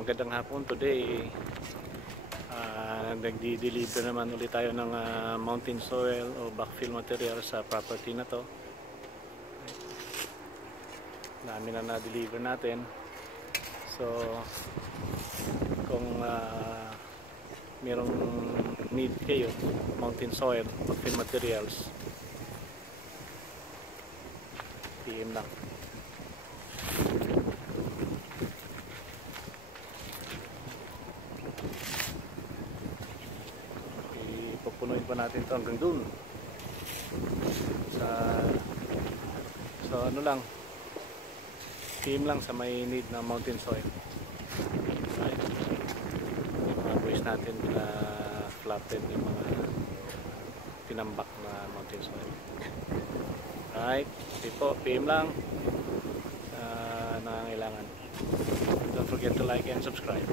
Magandang hapon. Today nagdi-deliver naman ulit tayo ng mountain soil o backfill material sa property na to. Dami na na-deliver natin. So kung merong need kayo mountain soil backfill materials, PM lang. Pupunuin pa natin ito hanggang dun so ano lang, team lang sa may need na mountain soil. Mga boys natin na flatted yung mga tinambak na mountain soil. Alright, okay po, PM lang nangangailangan. Don't forget to like and subscribe.